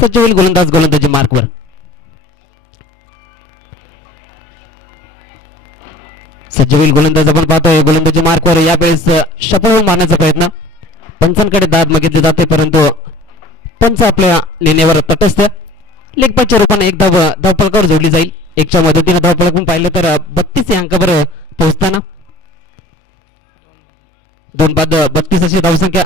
सज्ज होईल गोलंदाज गोलंदाजी मार्कवर. सज्ज होईल गोलंदाज आपण पाहतोय गोलंदाजी मार्कवर. यावेळेस शपथ होऊन मारण्याचा प्रयत्न. पंचांकडे दाद मागितले जाते परंतु पंच आपल्या निर्णयावर तटस्थ. लेगपासच्या रूपाने एक धावफलकावर जोडली जाईल. एकच्या मदतीने धावफलक पण पाहिलं तर 32 या अंकावर पोहोचताना 2 बाद 32 अशी धावसंख्या.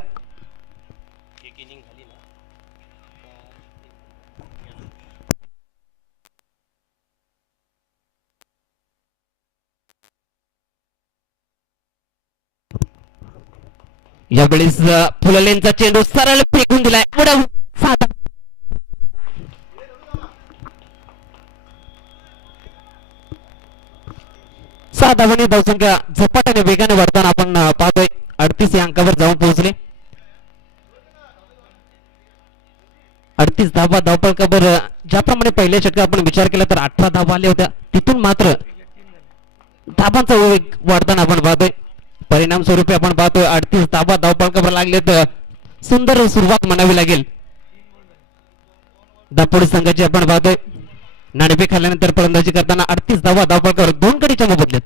यावेळेस फुललेंचा चेंडू सरळ फेकून दिलाय. उडवून 6 धावांनी धावसंख्या झपाट्याने वेगाने वाढताना आपण पाहतोय. 38 या अंकावर जाऊन पोहोचले. 38 धावा धावफलकावर. ज्याप्रमाणे पहिल्या षटकात आपण विचार केला तर 18 धावा आल्या होत्या. तिथून मात्र धावांचा वेग वाढताना आपण पाहतोय. परिणाम स्वरूपी आपण पाहतोय 38 धावा धावफलकावर लागले तर सुंदर सुरुवात म्हणावी लागेल दापोडी संघाची. आपण पाहतोय नाणेफेक खाल्ल्यानंतर फलंदाजी करताना 38 धावा धावफलकावर 2 कडीच्या मोबदल्यात.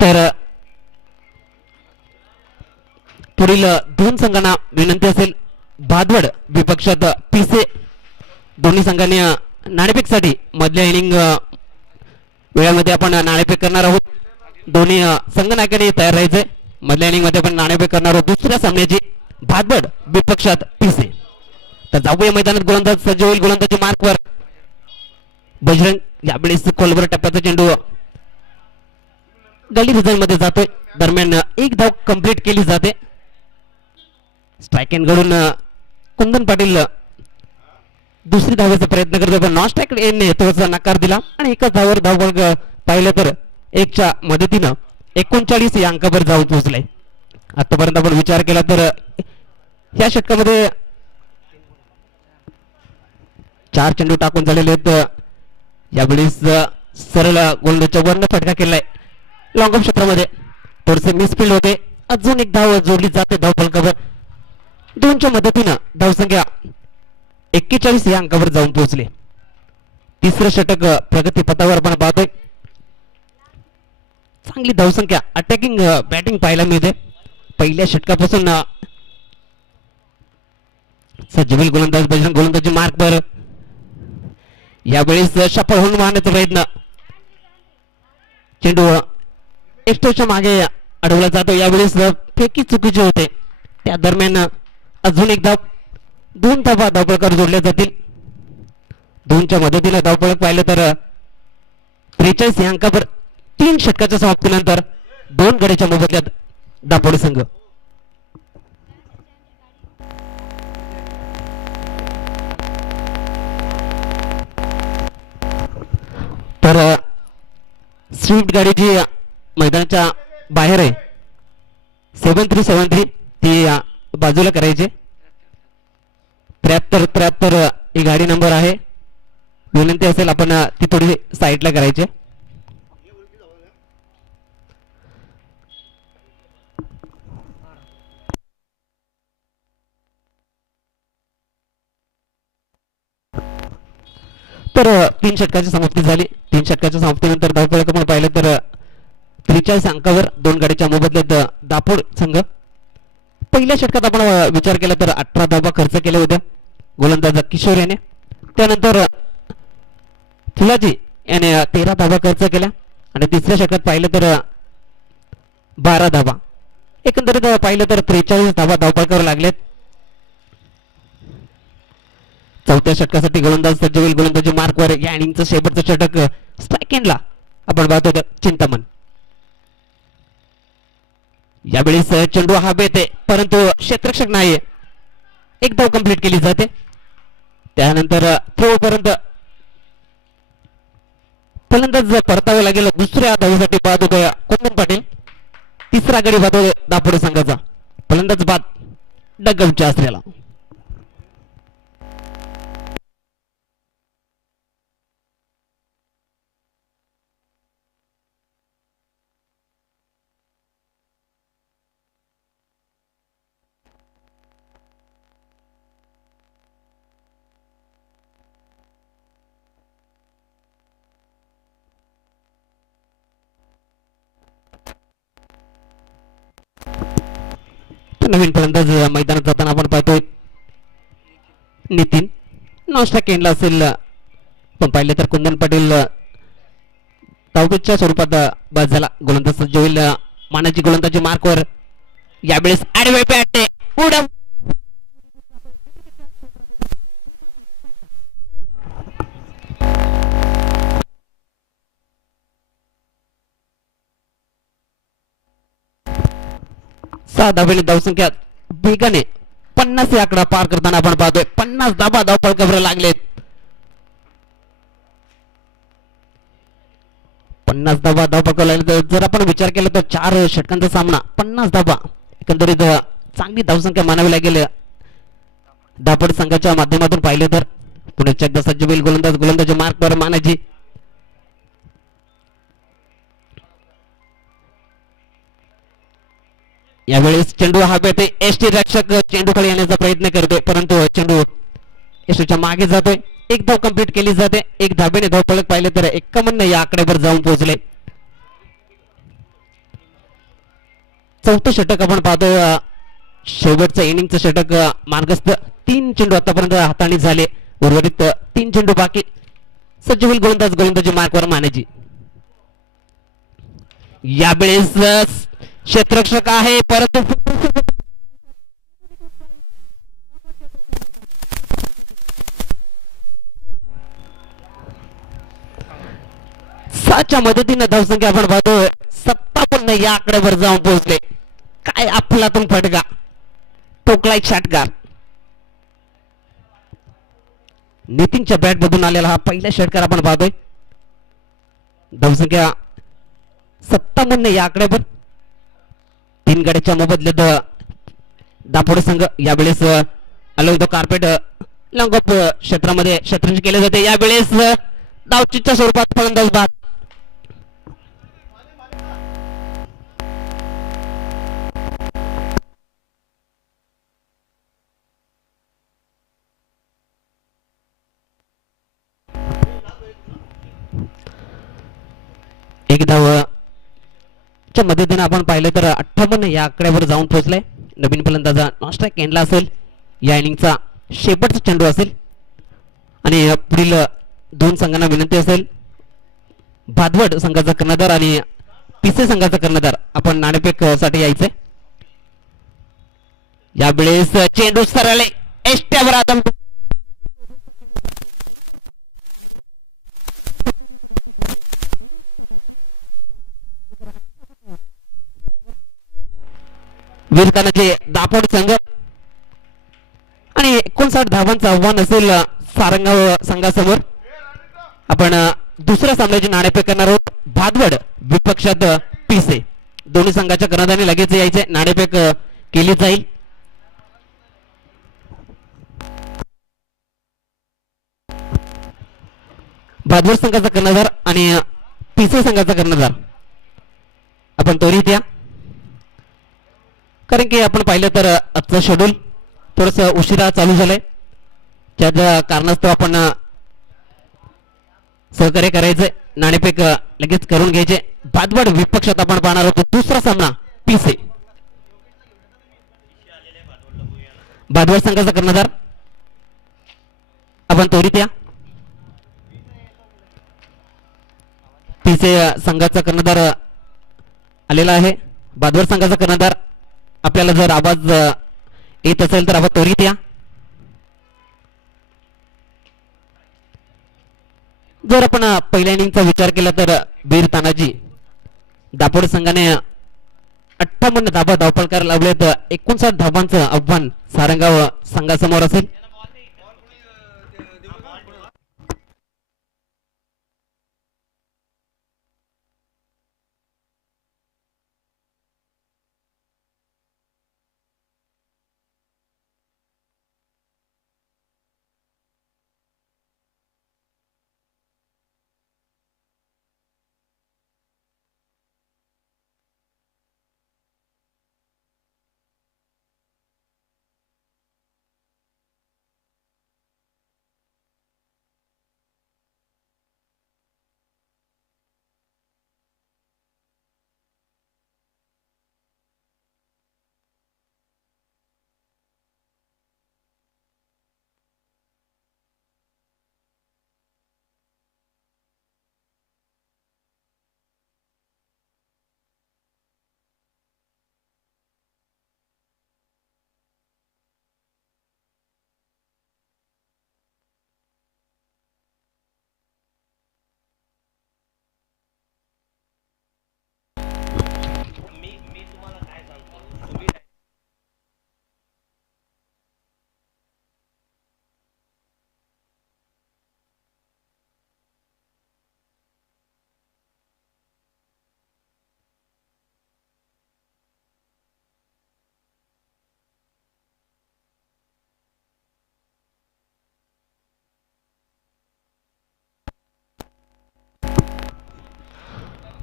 तर पुढील 2 संघांना विनंती असेल. भादवड विपक्षात पिसे. दोन्ही संघांनी नाणेफेकसाठी मधल्या इनिंग वेळामध्ये आपण नाणेफेक करणार आहोत. दोन्ही संघनायकांनी तयार राहायचे. मधल्या इनिंग मध्ये आपण नाणेफेक करणार आहोत दुसऱ्या सामन्याची. भादवड विपक्षात पिसे. तर जाऊया मैदानात. गोलंदाज सज्ज होईल गोलंदाजी मार्कवर. बजरंग यावेळेस खोलवर टप्प्याचा चेंडू गली रिझल्ट मध्ये जातोय. दरम्यान एक धाव कंप्लीट केली जाते. स्ट्राईक एंड कडून कुंदन पाटील दुसरी धावेचा प्रयत्न करतो पण नॉन स्ट्राईक एंडने थोडासा नकार दिला आणि एकाच धावावर धावफलक पाहिलं तर 1च्या मदतीनं 39 या अंकावर जाऊन पोहोचलाय. आतापर्यंत आपण विचार केला तर या षटकामध्ये 4 चेंडू टाकून झालेले आहेत. यावेळेस सरळ गोलंदाजच्या वरनं फटका केलाय. लॉंग ऑफ क्षेत्रामध्ये थोडेसे मिसफील्ड होते. अजून एक धाव जोडली जाते धावफलकावर. 2च्या मदतीनं धावसंख्या 41 या अंकावर जाऊन पोहोचले. तिसरं षटक प्रगती पथावर आपण पाहतोय. चांगली धावसंख्या अटॅकिंग बॅटिंग पाहायला मिळते. पहिल्या षटकापासून सज्जवील गोलंदाज बजरंग गोलंदाजी मार्कवर. यावेळेस सफल होऊन मारण्याचा प्रयत्न. चेंडू एक्स्ट्राच्या मागे अडवला जातो. यावेळेस फेकी चुकीचे होते. त्या दरम्यान अजून एक धाव. 2 धावा धावफलकावर जोडल्या जातील. 2च्या मदतीने धावफलक पाहिलं तर 43 या अंकावर. 3 षटकाच्या समाप्तीनंतर 2 गड्याच्या मोबदल्यात दापोडी संघ. तर स्विफ्ट गाडी जी मैदानाच्या बाहेर आहे 7373 ती बाजूला करायची. 7373 ही गाडी नंबर आहे. विनंती असेल आपण ती थोडी साईडला करायची. तर 3 षटकाची समाप्ती झाली. 3 षटकाच्या समाप्तीनंतर धावफलक आपण पाहिलं तर 43 अंकावर 2 गाडीच्या मोबदल्यात दापोड संघ. पहिल्या षटकात आपण विचार केला तर 18 धावा खर्च केल्या होत्या गोलंदाज किशोर याने. त्यानंतर फुलाजी याने 13 धावा खर्च केल्या आणि तिसऱ्या षटकात पाहिलं तर 12 धावा. एकंदरीत पाहिलं तर 43 धावा धावफलकावर लागलेत. चौथ्या षटकासाठी गोलंदाज सज्ज होईल गोलंदाजी मार्कवर. या इनिंगचं शेवटचं षटक स्ट्राईक एंडला आपण पाहतो चिंतामण. यावेळेस चेंडू हवेत येते परंतु क्षेत्ररक्षक नाहीये. एक धाव कंप्लीट केली जाते. त्यानंतर थ्रो पर्यंत फलंदाज परतावे लागेल. दुसऱ्या धावेसाठी बाद होतोय कुंदन पाटील. तिसरा गडी बाद होतोय दापोडे संघाचा. फलंदाज बाद डगमच्या असलेला. नवीन फलंदाज मैदानात जाताना आपण पाहतोय नितीन नॉन केनला असेल, पण पाहिलं तर कुंदन पाटील धावपीच्या स्वरूपात बाद झाला. गोलंदाज सज्ज होईल मानाची गोलंदाजी मार्कवर. यावेळेस आडवे बॅट उडव. सहा धावेने धावसंख्या वेगाने 50 या आकडा पार करताना आपण पाहतोय. 50 धाबा धावपळकावर लागलेत. 50 धाबा धावपळकावर लागले. जर आपण विचार केला तर 4 षटकांचा सामना 50 धाबा एकंदरीत चांगली धावसंख्या मानावी लागेल. दापड संघाच्या माध्यमातून पाहिले तर पुणे एकदा सज्ज होईल गोलंदाज मार्कवर मानाजी. यावेळेस चेंडू हा बेटे एसटी रक्षक चेंडूकडे येण्याचा प्रयत्न करतोय, परंतु चेंडू एसटीच्या मागे जातोय. एक धाव कंप्लीट केली जाते. एक धाबेने धावपळक पाहिले तर 51 या आकड्यावर जाऊन पोहोचले. चौथं षटक आपण पाहतोय, शेवटचं इनिंगचं षटक मार्गस्थ. 3 चेंडू आतापर्यंत हाताळणी झाले, उर्वरित 3 चेंडू बाकी. सज्ज होईल गोलंदाजी मार्कवर मानाजी. यावेळेस क्षेत्ररक्षक आहे, परंतु 6च्या मदतीने धावसंख्या आपण पाहतोय 57 या आकड्यावर जाऊन पोहोचले. काय अफलातून फटका, टोकलाय षटकार. नितीनच्या बॅट मधून आलेला हा पहिला षटकार आपण पाहतोय. धावसंख्या 57 या आकड्यावर 3 गड्याच्या मोबदल्यात दापोड संघ यावेळेस अलोविदो कार्पेट लॉंगऑफ क्षेत्रामध्ये शतरंज केले जाते. यावेळेस धावचीच्या स्वरूपात फलंदाज बाद. एक धाव च्या मदतीने आपण पाहिलं तर 58 या आकड्यावर जाऊन पोहोचलाय. नवीन फलंदाजा नॉस्ट्राइक एंडला असेल. या इनिंगचा शेवटचा चेंडू असेल आणि पुढील 2 संघांना विनंती असेल, भादवड संघाचा कर्णधार आणि पिसे संघाचा कर्णधार आपण नाणेफेक साठी यायचंय. यावेळेस चेंडू सरळ एष्ट्यावर आदम. वीरतानाचे दापोड संघ आणि 59 धावांचं आव्हान असेल सारंगाव संघासमोर. आपण दुसऱ्या सामन्याची नाणेफेक करणार आहोत. भादवड विपक्षात पिसे. दोन्ही संघाच्या कर्णधारांनी लगेच यायचे. नाणेफेक केली जाईल. भादवड संघाचा कर्णधार आणि पिसे संघाचा कर्णधार आपण त्वरित या, कारण की आपण पाहिलं तर आजचं शेड्यूल थोडस उशिरा चालू झालंय. त्याच्या कारणास्तव आपण सहकार्य करायचंय. नाणेफेक लगेच करून घ्यायचे. भादवड विपक्षात आपण पाहणार आहोत दुसरा सामना पिसे. भादवड संघाचा कर्णधार आपण त्वरित या. पिसे संघाचा कर्णधार आलेला आहे. भादवड संघाचा कर्णधार आपल्याला जर आवाज येत असेल तर आपण त्वरित या. जर आपण पहिल्या इनिंगचा विचार केला तर वीर तानाजी दापोड संघाने 58 धाबा धावपळकार लावलेत. 59 धाबांचं आव्हान सारंगाव संघासमोर असेल.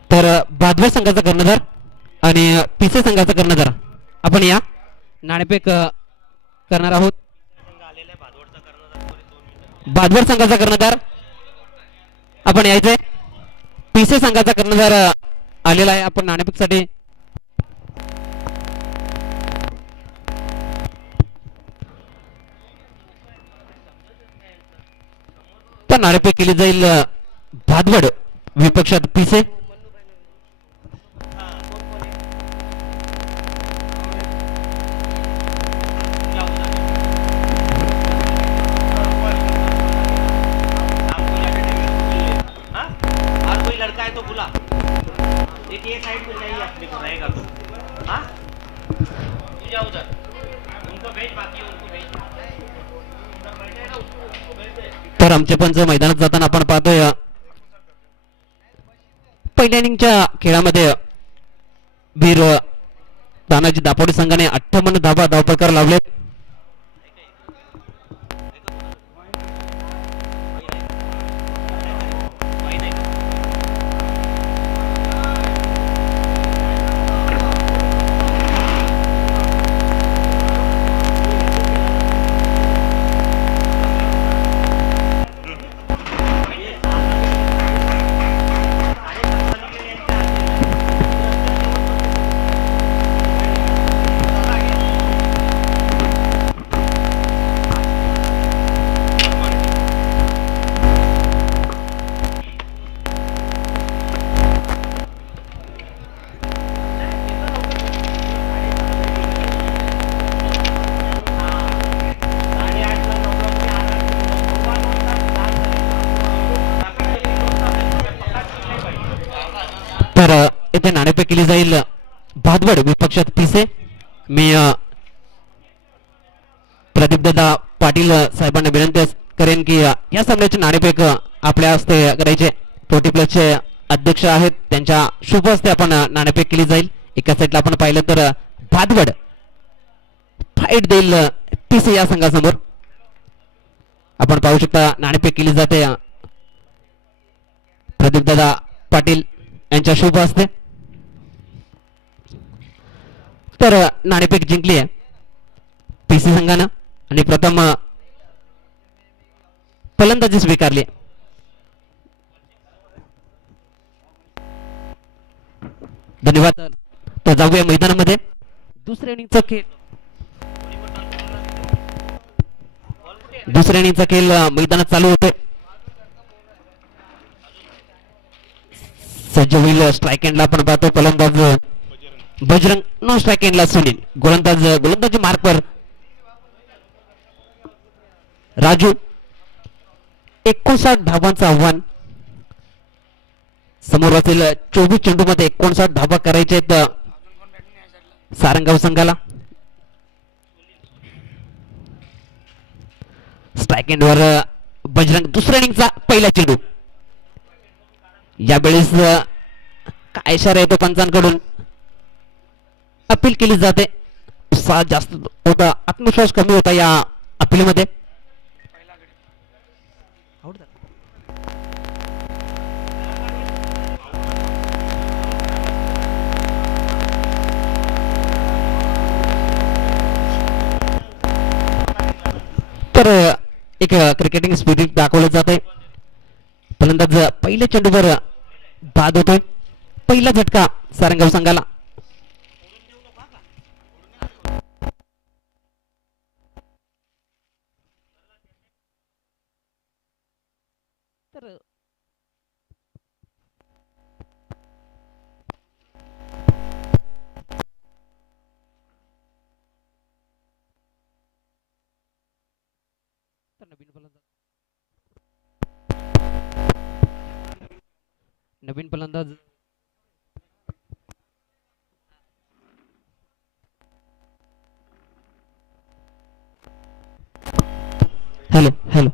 तर भादवड संघाचा कर्णधार आणि पिसे संघाचा कर्णधार आपण या नाणेफेक करणार आहोत. भादवड संघाचा कर्णधार आपण यायचंय. पिसे संघाचा कर्णधार आलेला आहे. आपण नाणेफेकसाठी तर नाणेफेक केली जाईल. भादवड विपक्षात पिसे. तर आमचे पंच मैदानात जाताना आपण पाहतोय पहिल्या इनिंगच्या खेळामध्ये वीर तानाजी दापोडी संघाने 58 धावा धावपळकार लावले. तर इथे नाणेफेक केली जाईल. भादवड विपक्षात पिसे. मी प्रदीपदादा पाटील साहेबांना विनंती करेन की या सामन्याचे नाणेफेक आपल्या हस्ते करायचे. प्रोटी प्लसचे अध्यक्ष आहेत त्यांच्या शुभ हस्ते आपण नाणेफेक केली जाईल. एका साईडला आपण पाहिलं तर भादवड फाईट देईल पिसे या संघासमोर. आपण पाहू शकता नाणेफेक केली जाते प्रदीपदादा पाटील यांच्या शुभ हस्ते. तर नाणेफेक जिंकली आहे पीसी संघानं आणि प्रथम फलंदाजी स्वीकारली. धन्यवाद. तर जाऊया मैदानामध्ये. दुसऱ्या इनिंगचा खेळ मैदानात चालू होते. सज्ज होईल स्ट्राईक एंडला आपण पाहतो फलंदाज बजरंग. नो स्ट्राईक एंडला सुनील. गोलंदाजी मार्कवर राजू. 59 धावांचं आव्हान समोर असेल. 24 चेंडू मध्ये 59 धावा करायचे आहेत सारंगाव संघाला. स्ट्राईक एंडवर बजरंग. दुसऱ्या इनिंगचा पहिला चेंडू. यावेळेस काय इशारा येतो पंचांकडून. अपील केली जाते. उत्साह जास्त होता, आत्मविश्वास कमी होता या अपीलमध्ये. तर एक क्रिकेटिंग स्पिरिट दाखवलं जात आहे. फलंदाज पहिल्या चेंडूवर बाद होतोय. पहिला झटका सारंगाव संघाला. नवीन फलंदाज hello hello.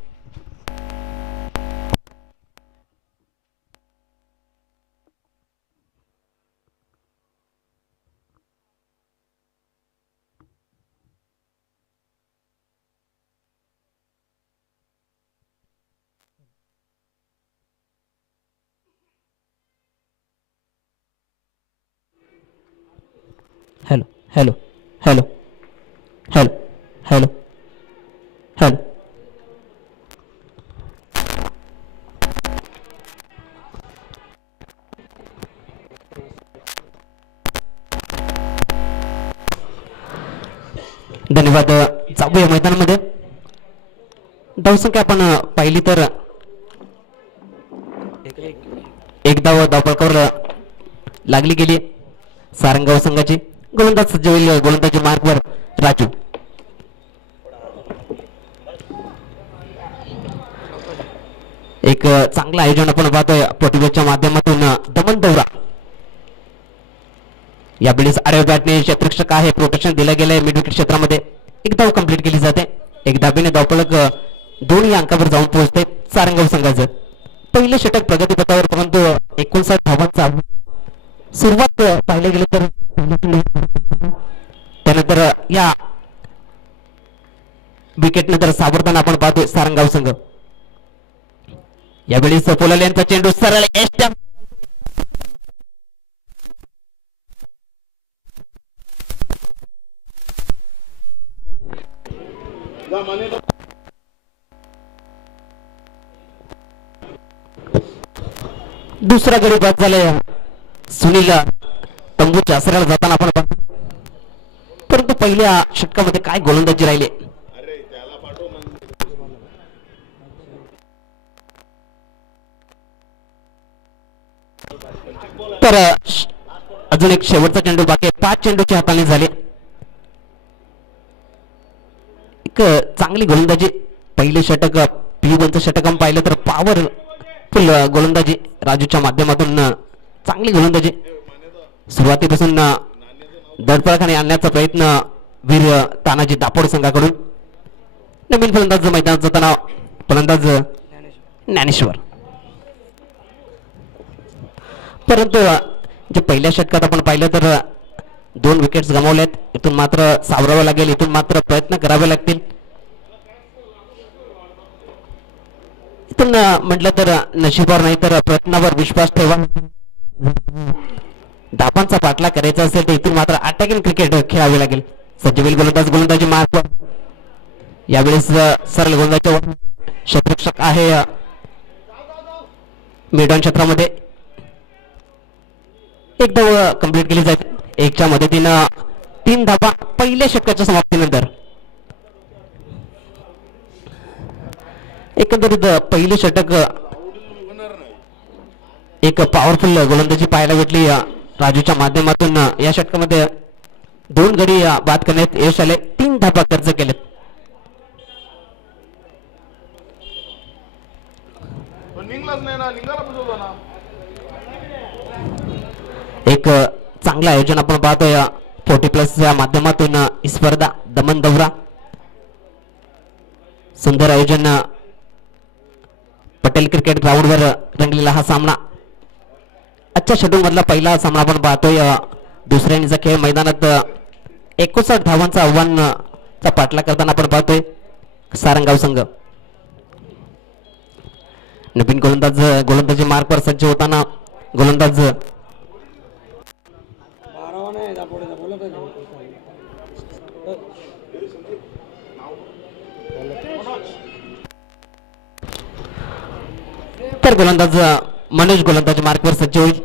Hello hello hello hello hello hello. धन्यवाद. जाऊया मैदानामध्ये. धावसंख्या आपण पाहिली तर एक धाव धावपळकावर लागली गेली सारंगाव संघाची. गोलंदाज सज्ज होईल. गोलंदाजी मार्कवर राजू. एक चांगलं आयोजन आपण पाहतोय पोटीबेच्या माध्यमातून. दमन दौरा यावेळेस आडव्या बॅटने क्षेत्ररक्षक आहे प्रोटेक्शन दिलं गेलंय मिड विकेट क्षेत्रामध्ये. एक धाव कंप्लीट केली जाते. एक धाबीने धावपळक दोन्ही अंकावर जाऊन पोहोचते सारंगाव संघाचं. पहिले षटक प्रगतीपथावर परंतु 59 धावांचा सुरुवात पाहिलं गेलं तर त्यानंतर या विकेट नंतर सावरताना आपण पाहतोय सारंगाव संघ. यावेळी पोलाल यांचा चेंडू सरळ दुसरा गडी बाद झालाय सुनील तंबूच्या सरळ जाताना आपण पाहतो. परंतु पहिल्या षटकामध्ये काय गोलंदाजी राहिले. तर अजून एक शेवटचा चेंडू बाकी 5 चेंडूची हाताळणी झाली. एक चांगली गोलंदाजी. पहिले षटक P1चं षटक पाहिलं तर पॉवर फुल गोलंदाजी राजूच्या माध्यमातून. चांगली गोलंदाजी. सुरुवातीपासून दडपणाखाली आणण्याचा प्रयत्न वीर तानाजी दापोड संघाकडून. नवीन फलंदाज मैदानात जाताना फलंदाज ज्ञानेश्वर. परंतु जे पहिल्या षटकात आपण पाहिलं तर 2 विकेट्स गमावल्यात. इथून मात्र सावरावं लागेल. इथून मात्र प्रयत्न करावे लागतील. इथून म्हटलं तर नशिबावर नाही तर प्रयत्नावर विश्वास ठेवा. धापांचा पाठला करायचा असेल तर इथून मात्र अटॅकिंग क्रिकेट खेळावे लागेल. सज्जवेल गोलंदाज गोलंदाजी मार्क. यावेळेस सरळ गोलंदाजच्या क्षेत्ररक्षक आहे मिडॉन क्षेत्रामध्ये. एक धाव कंप्लीट केली जाते. एकच्या मदतीनं 3 धावा पहिल्या षटकाच्या समाप्तीनंतर. एकंदरीत पहिले षटक एक पॉवरफुल गोलंदाजी पाहायला भेटली राजूच्या माध्यमातून. या षटकामध्ये 2 गडी बाद करण्यात यश आले. 3 धावा खर्च केलेत. एक चांगलं आयोजन आपण पाहतोय 40+ माध्यमातून. ही स्पर्धा दमन दौरा सुंदर आयोजन. पटेल क्रिकेट ग्राउंडवर रंगलेला हा सामना. आजच्या शेड्यूल मधला पहिला सामना आपण पाहतोय. दुसऱ्या इनिंगचा खेळ मैदानात 59 धावांचा आव्हानचा पाठला करताना आपण पाहतोय सारंगाव संघ. नवीन गोलंदाजी मार्कवर सज्ज होताना गोलंदाज तर गोलंदाज मनोज गोलंदाजी मार्कवर सज्ज होईल.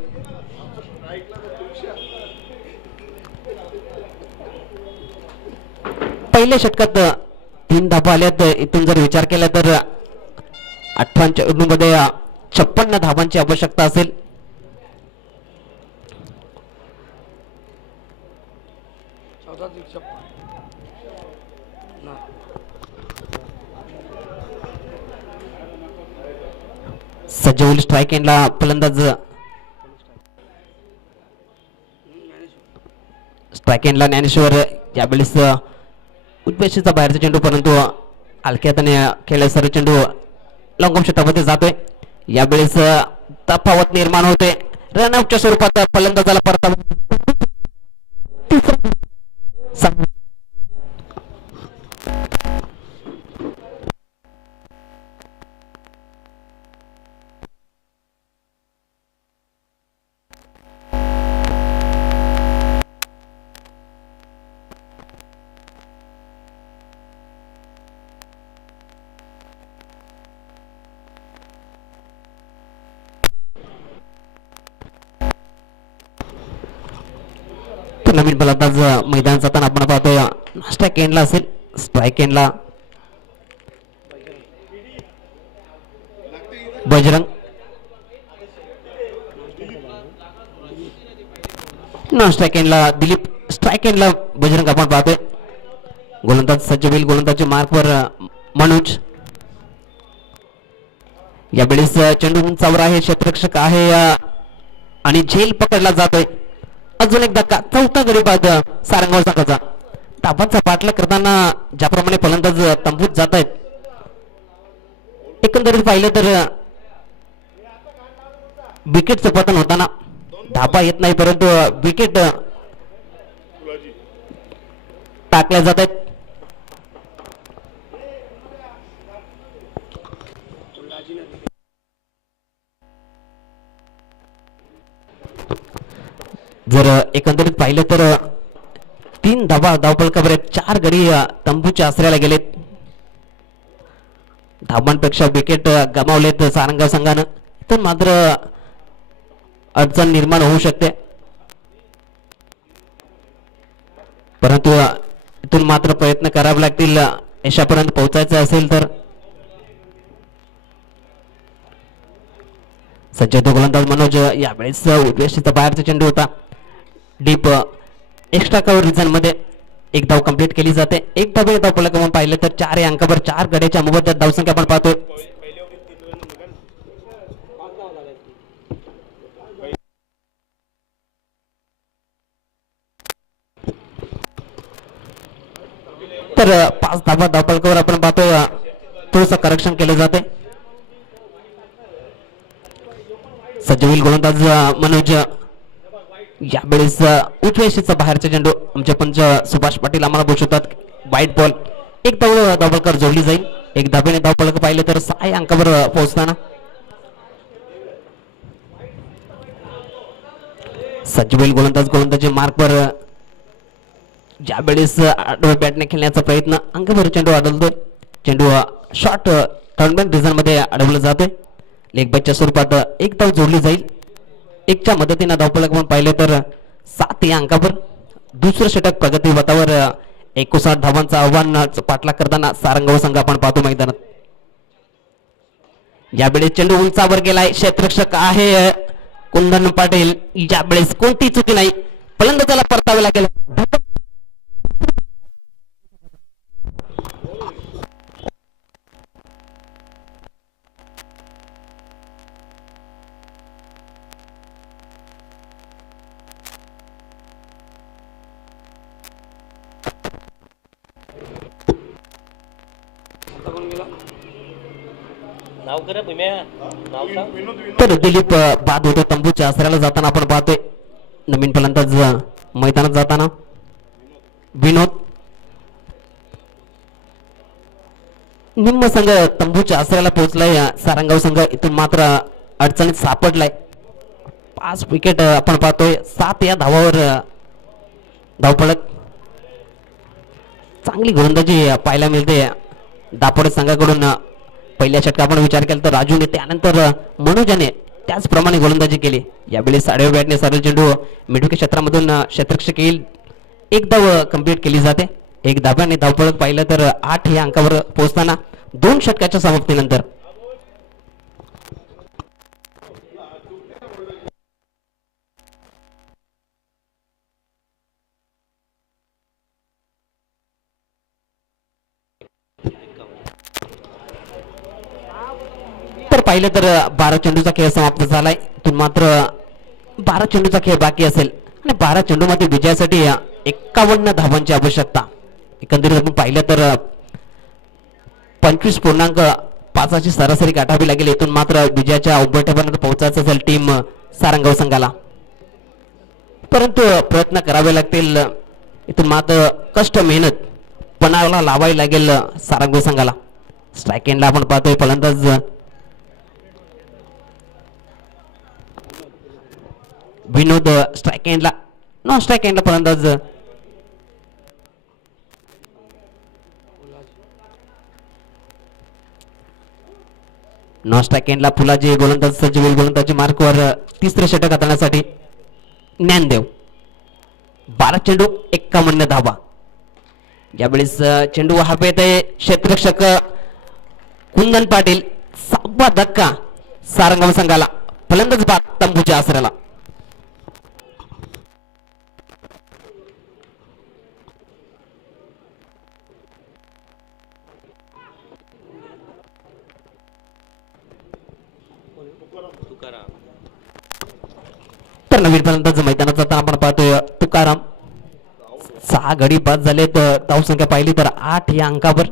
पहिल्या षटकात 3 धावा आल्यात. इथून जर विचार केला तर 58 चेंडूमध्ये 56 धावांची आवश्यकता असेल. सज्ज होईल स्ट्राईक एंडला फलंदाज. स्ट्राईक एंडला ज्ञानेश्वर. यावेळेस उद्देशाचा बाहेरचा चेंडू परंतु हलक्यात खेळला सर्व चेंडू लॉंग क्षेत्रामध्ये जातोय. यावेळेस तफावत निर्माण होते. रनआउटच्या स्वरूपात फलंदाजाला परतावा. तर नवीन फलंदाज मैदान जाताना आपण पाहतोय स्ट्राईक एंडला असेल. स्ट्राईक एंडला बजरंग, नॉन स्ट्राईक एंडला दिलीप, स्ट्राईक एंडला बजरंग आपण पाहतोय. गोलंदाज सज्ज होईल. गोलंदाजच्या मार्कवर मनोज. यावेळेस चेंडू उंचावर आहे, क्षेत्ररक्षक आहे आणि झेल पकडला जातोय. अजून एक धक्का, चौथा गडी बाद सारंगाव संघाचा. धावांचा पाठलाग करताना ज्याप्रमाणे फलंदाज तंबूत जात आहेत, एकंदरीत पाहिलं तर विकेटचं पतन होताना धाबा येत नाही, परंतु विकेट टाकल्या जात आहेत. जर एकंदरीत पाहिलं तर 3 धावपळकावर 4 गडी तंबूच्या आसऱ्याला गेलेत. धावांपेक्षा विकेट गमावलेत सारंगाव संघानं. तर मात्र अडचण निर्माण होऊ शकते, परंतु इथून मात्र प्रयत्न करावे लागतील यशापर्यंत पोहोचायचं असेल तर. सज्ज गोलंदाज मनोज. यावेळेस उद्वेष्टीचा बाहेरचा चेंडू होता. डीप एक्स्ट्रा कव्हर रिजन मध्ये एक धाव कंप्लीट केली जाते. एक धाव फलक आपण पाहिलं तर 4 अंकावर 4 गड्याच्या मोबदल्यात धावसंख्या आपण पाहतोय. तर 5 धावा धावफलकावर आपण पाहतोय थोडंसं करेक्शन केलं जाते. सज्ज होईल गोलंदाज मनोज. यावेळेस उजव्या बाहेरचा चेंडू आमचे पंच सुभाष पाटील आम्हाला बोलवतात. वाईट बॉल. एक धाव धावफलकावर जोडली जाईल. एक धावेने धावफलक पाहिलं तर 6 अंकावर पोहोचताना सज्ज होईल गोलंदाज. गोलंदाजी मार्कवर ज्यावेळेस आडव्या बॅटने खेळण्याचा प्रयत्न, अंगावर चेंडू आढळतोय. चेंडू शॉर्ट टर्नबॅक रिझन मध्ये अडवलं जातोय. लेग बॅटच्या स्वरूपात एक धाव जोडली जाईल. एकच्या मदतीने धावफलक म्हणून पाहिले तर 7 या अंकावर. दुसरं षटक प्रगती पथावर 59 धावांचा आव्हान पाठलाग करताना सारंगाव संघ आपण पाहतो मैदानात. यावेळेस चेंडू उंचावर गेलाय. क्षेत्ररक्षक आहे कुंदन पाटील. यावेळेस कोणती चुकी नाही, फलंदाजाला परतावे लागेल. तर दिलीप बाद होतो तंबूच्या आसऱ्याला जाताना आपण पाहतोय. नवीन फलंदाज मैदानात जाताना विनोद. निम्म संघ तंबूच्या आसऱ्याला पोहोचलाय. सारंगाव संघ इथून मात्र अडचणीत सापडलाय. 5 विकेट आपण पाहतोय. 7 या धावावर धावफलक. चांगली गोलंदाजी पाहायला मिळते दापोडे संघाकडून. पहिल्या षटका आपण विचार केला तर राजूने, त्यानंतर मनोजाने त्याचप्रमाणे गोलंदाजी केली. यावेळी साडेव बॅटने सरळ चेंडू मिडुके क्षेत्रामधून क्षेत्ररक्षक येईल. एक धाव कंप्लीट केली जाते. एक धाव्याने धावफलक पाहिलं तर 8 या अंकावर पोहोचताना 2 षटकाच्या समाप्तीनंतर पाहिलं तर 12 चेंडूचा खेळ समाप्त झालाय. इथून मात्र 12 चेंडूचा खेळ बाकी असेल आणि 12 चेंडूमध्ये विजयासाठी 51 धावांची आवश्यकता. एकंदरीत आपण पाहिलं तर 25.5ची सरासरी गाठावी लागेल. इथून मात्र विजयाच्या उंबरठ्यापर्यंत पोहोचायचं असेल टीम सारंगाव संघाला, परंतु प्रयत्न करावे लागतील. इथून मात्र कष्ट मेहनत पणाला लावावी लागेल सारंगाव संघाला. स्ट्राईक एंडला आपण पाहतोय फलंदाज विनोद. स्ट्राईक एंडला नॉन स्ट्राईक एंडला फलंदाज नॉन स्ट्राईक एंडला फुलाजी. गोलंदाज सज्ज होईल. गोलंदाजी मार्कवर तिसरे षटक हाताळण्यासाठी ज्ञानदेव. 12 चेंडू 51 धावा. यावेळेस चेंडू हवेत आहे. क्षेत्ररक्षक कुंदन पाटील. 6वा धक्का सारंगाव संघाला. फलंदाज बाद तंबूच्या आसऱ्याला. तर नवीन फलंदाज मैदानात जाताना आपण पाहतोय तुकाराम. 6 गडी बाद झालेत. धावसंख्या पाहिली तर 8 या अंकावर.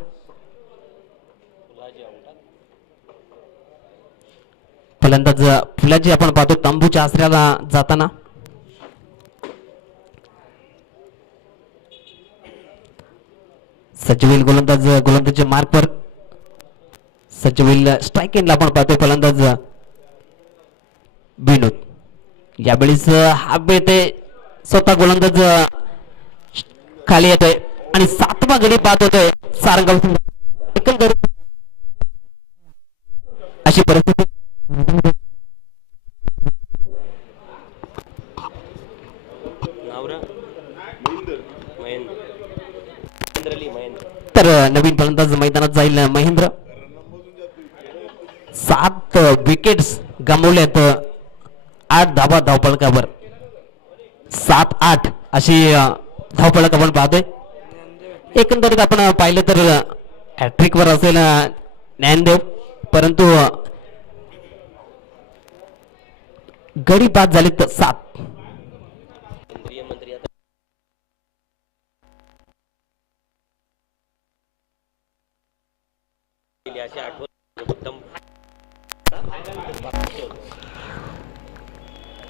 फलंदाज फुलाजी आपण पाहतो तंबूच्या आसऱ्याला जाताना. सज्जवील गोलंदाज गोलंदाजच्या मार्कवर. सज्जवील स्ट्राईक एंडला आपण पाहतोय फलंदाज विनोद. यावेळेस हा बेते स्वतः गोलंदाज खाली येतोय आणि 7वा गडी बाद होतोय सारंगाव. एकंदरीत अशी परिस्थिती. तर नवीन फलंदाज मैदानात जाईल महेंद्र. 7 विकेट्स गमावल्यात. 8 धावा धावफलकावर. 7-8 अशी धावफलक आपण पाहतोय. एकंदरीत आपण पाहिलं तर हॅट्रिक वर असेल ज्ञानदेव, परंतु गडी बाद झाले तर 7.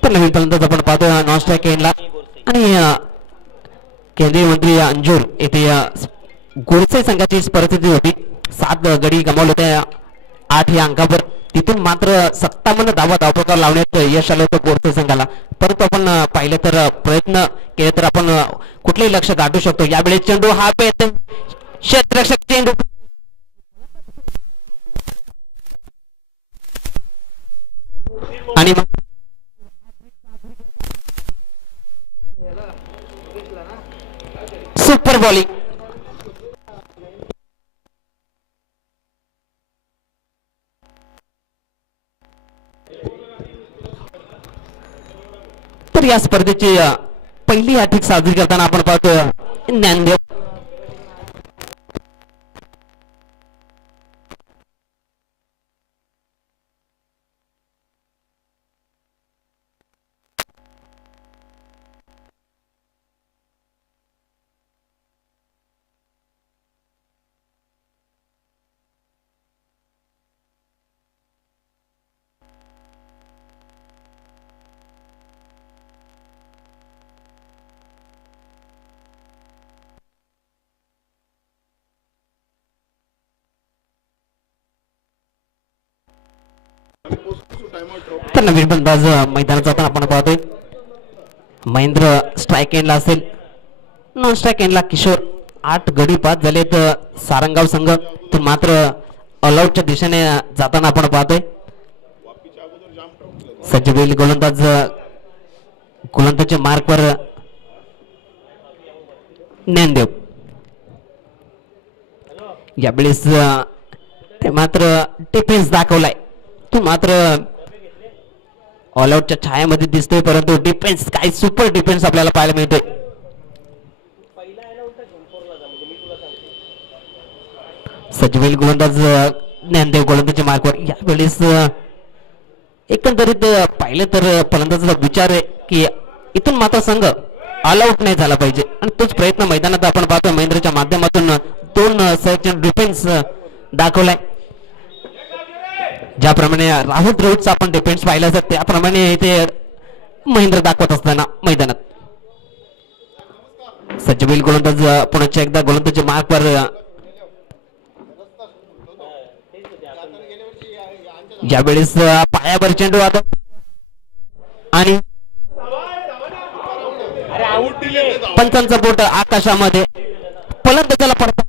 तर नवीन फलंदाज आपण पाहतो नॉन स्ट्राईक एंडला आणि केंद्रीय मंत्री अंजूर येथे गोडसे संघाची परिस्थिती होती. 7 गडी गमावले होते 8 या अंकावर. तिथून मात्र 57 धावा धावफलकावर लावण्यात यश आलं होतं गोडसे संघाला. परंतु आपण पाहिलं तर प्रयत्न केले तर आपण कुठलेही लक्ष गाठू शकतो. यावेळी चेंडू हा क्षेत्ररक्षक चेंडू आणि सुपर बॉलिंग. तर या स्पर्धेची पहिली हॅट्रिक साजरी करताना आपण पाहतोय ज्ञानदेव. तर नवीन फलंदाज मैदानात जाताना आपण पाहतोय महेंद्र स्ट्राईक एंडला असेल. नॉन स्ट्राईक एंडला किशोर. 8 गडी बाद झालेत सारंगाव संघ. तर मात्र ऑलआउटच्या दिशेने जाताना आपण पाहतोय सज्जवेल गोलंदाज गोलंदाजच्या मार्कवर ज्ञानदेव. यावेळेस ते मात्र डिफेन्स दाखवलाय. तो मात्र ऑलआउटच्या छायामध्ये दिसतोय, परंतु डिफेन्स काय सुपर डिफेन्स आपल्याला पाहायला मिळतोय. सज्जवेल गोलंदाज ज्ञानदेव गोलंदाजच्या मार्कवर. यावेळेस एकंदरीत पाहिलं तर फलंदाजाचा विचार आहे की इथून मात्र संघ ऑल आउट नाही झाला पाहिजे आणि तोच प्रयत्न मैदानात आपण पाहतो. महेंद्रच्या माध्यमातून 2 सर्जन डिफेन्स दाखवलाय. ज्याप्रमाणे राहुल द्रविडचा आपण डिफेन्स पाहिला असत त्याप्रमाणे इथे महेंद्र दाखवत असताना मैदानात सज्जवेल गोलंदाज पुन्हा एकदा गोलंदाजच्या मार्कवर. यावेळेस पायावर चेंडू आता आणि पंचांचा बोट आकाशामध्ये. फलंदाजाला पडतात.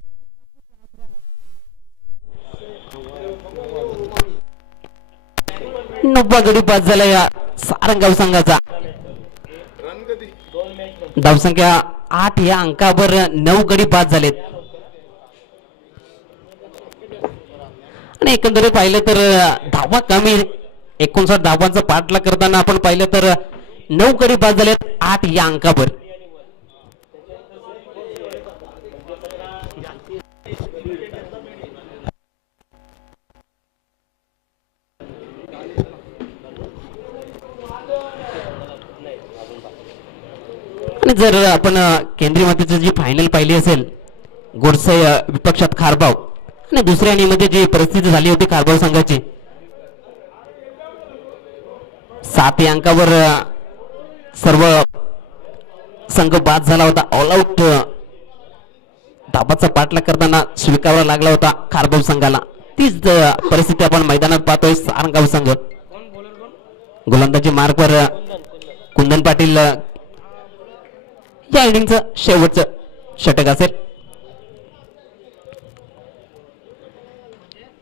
9 गडी बाद झाला या सारंगाव संघाचा. धावसंख्या 8 या अंकावर 9 गडी बाद झालेत आणि एकंदरीत पाहिलं तर धावा कमी 59 धावांचा पाठलाग करताना आपण पाहिलं तर 9 गडी बाद झालेत 8 या अंकावर. आणि जर आपण केंद्रीय मातीची जी फायनल पाहिली असेल गोडसे विपक्षात खारबाव आणि दुसऱ्या इनिंगमध्ये जी परिस्थिती झाली होती खारबाव संघाची 7 अंकावर सर्व संघ बाद झाला होता. ऑल आउट धाबाचा पाठलाग करताना स्वीकारावा लागला होता खारबाव संघाला. तीच परिस्थिती आपण मैदानात पाहतोय. सारंगाव संघ गोलंदाजी मार्कवर कुंदन पाटील या इनिंगचं शेवटचं षटक असेल.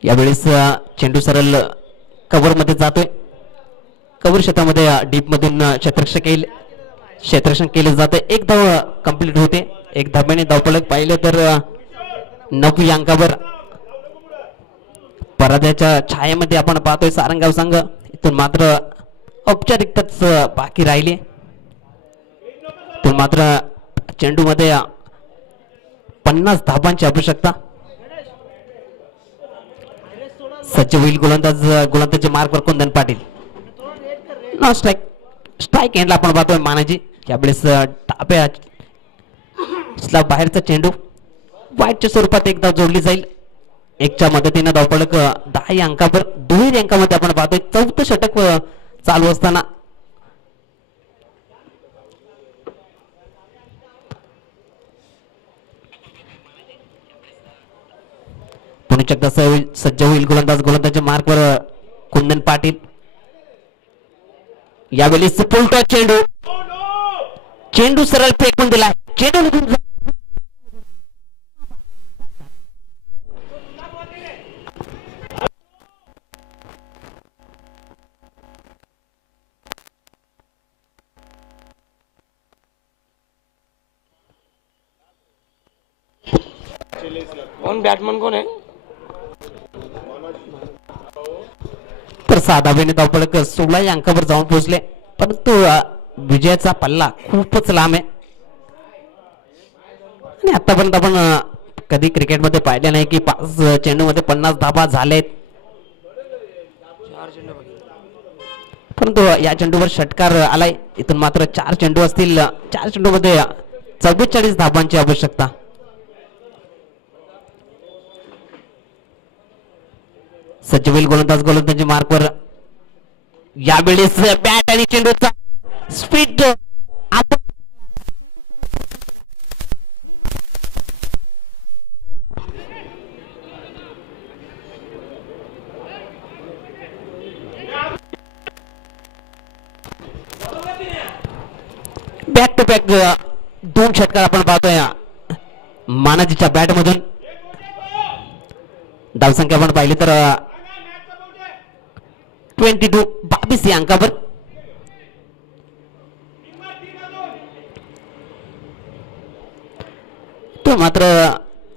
यावेळेस चेंडू सरळ कव्हर मध्ये जातोय. कव्हर क्षेत्रामध्ये डीप मधून क्षेत्ररक्षण केले जाते. एक धाव कंप्लीट होते. एक धाब्याने धावफलक पाहिलं तर 9 अंकावर पराजयाच्या छायेमध्ये आपण पाहतोय सारंगाव संघ. इथून मात्र औपचारिकताच बाकी राहिली. तो मात्र चेंडू मध्ये 50 धाबांची आवश्यकता. सज्ज होईल गोलंदाजी मार्कवर Kundan Patil. No strike. Strike एंडला आपण पाहतोय मानाजी. यावेळेस डाब्या स्लॅब बाहेरचा चेंडू वाईटच्या स्वरूपात एक धाव जोडली जाईल. एकच्या मदतीने धावफलक 10 अंकावर दुहेरी अंकामध्ये आपण पाहतोय. 4थं षटक चालू असताना पुणे एकदा सज्ज होईल गोलंदाजी मार्कवर कुंदन पाटील. यावेळी फुलटॉस चेंडू सरळ फेकून दिला. चेंडू निघून बॅटमन कोण आहे? तर 6 धाब्याने धावफलक 16 अंकावर जाऊन पोहोचले. परंतु विजयाचा पल्ला खूपच लांब आहे आणि आतापर्यंत आपण कधी क्रिकेटमध्ये पाहिले नाही की 5 चेंडूमध्ये 50 धाबा झालेत. परंतु या चेंडूवर षटकार आलाय. इथून मात्र 4 चेंडू असतील. 4 चेंडूमध्ये 44 धाबांची आवश्यकता. सचिन गोलंदाजी मार्कवर यावेळेस बॅट आणि चेंडूचा स्पीड बॅक टू बॅक 2 षटकार आपण पाहतोय मानाजीच्या बॅट मधून. धावसंख्या आपण पाहिली तर 22 या अंकावर. तो मात्र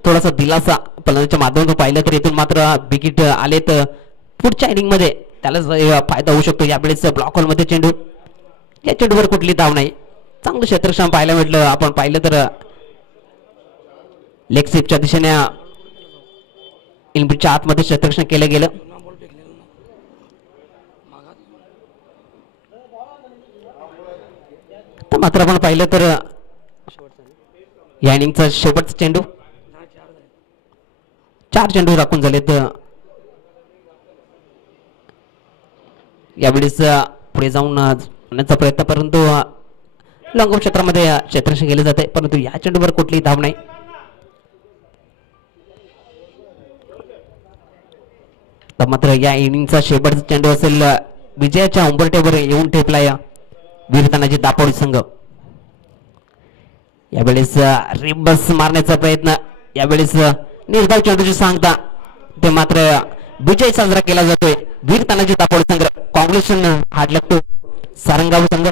थोडासा दिलासा फलंदाजीच्या माध्यमातून पाहिलं तर इथून मात्र विकेट आले तर पुढच्या इनिंग मध्ये त्याला फायदा होऊ शकतो. यावेळेस ब्लॉक होल मध्ये चेंडू. या चेंडूवर कुठली धाव नाही. चांगलं क्षेत्ररक्षण पाहायला म्हटलं आपण पाहिलं तर लेग स्लिपच्या दिशेने इनब्रिजच्या आतमध्ये क्षेत्ररक्षण केलं गेलं. तर मात्र आपण पाहिलं तर या इनिंगचा शेवटचा चेंडू 4 चेंडू राखून झाले. तर यावेळेस पुढे जाऊन आणण्याचा प्रयत्न परंतु लॉंग ऑफ क्षेत्रामध्ये क्षेत्ररक्षण केले जाते. परंतु या चेंडूवर कुठलीही धाव नाही. तर मात्र या इनिंगचा शेवटचा चेंडू असेल विजयाच्या उंबरठ्यावर येऊन ठेपला या वीर तानाजी दापोडी संघ. यावेळेस रिबस मारण्याचा प्रयत्न. यावेळेस निर्धाव चेंडूची सांगता ते मात्र विजय साजरा केला जातोय वीर तानाजी दापोडी संघ. कॉंग्रेशन हार्ड लक टू सारंगाव संघ.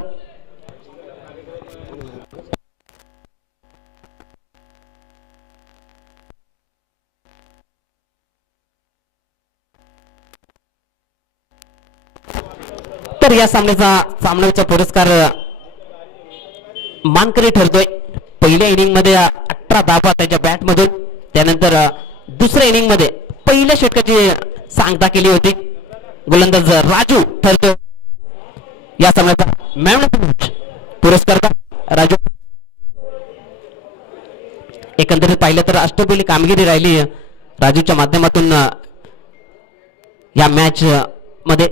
तर या सामन्याचा पुरस्कार मानकरी ठरतोय. पहिल्या इनिंग मध्ये 18 धावा त्याच्या बॅट मधून. त्यानंतर दुसऱ्या इनिंग मध्ये पहिल्या षटकाची सांगता केली होती. गोलंदाज राजू ठरतो या सामन्याचा मॅन ऑफ द मॅच पुरस्कार का राजू. एकंदरीत पाहिलं तर अष्टपैलू कामगिरी राहिली राजूच्या माध्यमातून या मॅच मध्ये.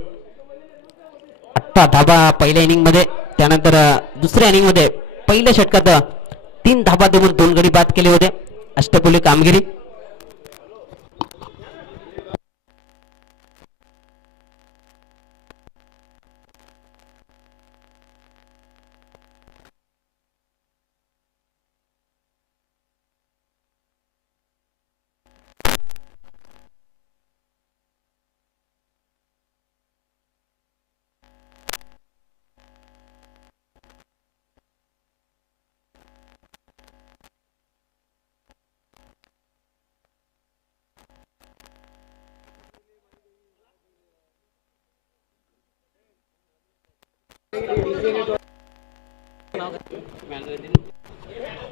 18 धावा पहिल्या इनिंग मध्ये. त्यानंतर दुसऱ्या इनिंग मध्ये पहिल्या षटकात 3 धावा देऊन 2 गडी बाद केले होते. अष्टपैलू कामगिरी.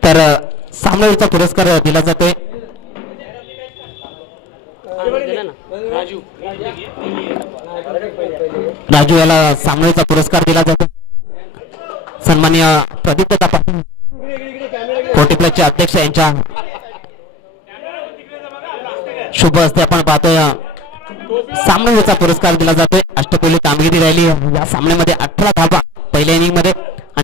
तर सामनावीरचा पुरस्कार दिला जातोय राजू याला सामनावीरचा पुरस्कार दिला जातो. सन्माननीय प्रदीप दादा पाटील 40 प्लसचे अध्यक्ष यांच्या शुभ हस्ते आपण पाहतोय सामनावीरचा पुरस्कार दिला जातोय. अष्टपैलू कामगिरी राहिली या सामन्यामध्ये. 18 धावा पहिल्या इनिंग मध्ये.